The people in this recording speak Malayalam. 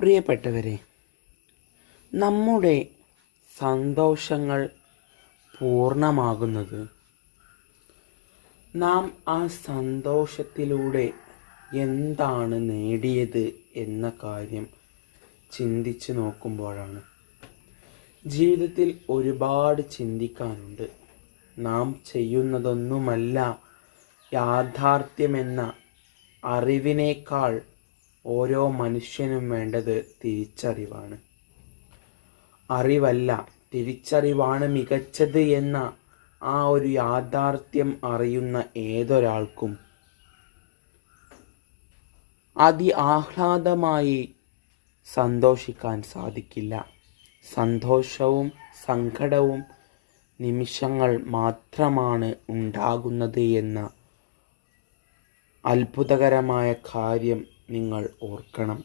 പ്രിയപ്പെട്ടവരെ, നമ്മുടെ സന്തോഷങ്ങൾ പൂർണ്ണമാകുന്നത് നാം ആ സന്തോഷത്തിലൂടെ എന്താണ് നേടിയത് എന്ന കാര്യം ചിന്തിച്ച് നോക്കുമ്പോഴാണ്. ജീവിതത്തിൽ ഒരുപാട് ചിന്തിക്കാനുണ്ട്. നാം ചെയ്യുന്നതൊന്നുമല്ല യാഥാർത്ഥ്യമെന്ന അറിവിനേക്കാൾ ഓരോ മനുഷ്യനും വേണ്ടത് തിരിച്ചറിവാണ്. അറിവല്ല, തിരിച്ചറിവാണ് മികച്ചത് എന്ന ആ ഒരു യാഥാർത്ഥ്യം അറിയുന്ന ഏതൊരാൾക്കും ആഹ്ലാദമായി സന്തോഷിക്കാൻ സാധിക്കില്ല. സന്തോഷവും സങ്കടവും നിമിഷങ്ങൾ മാത്രമാണ് ഉണ്ടാകുന്നത് എന്ന അത്ഭുതകരമായ കാര്യം നിങ്ങൾ ഓർക്കണം.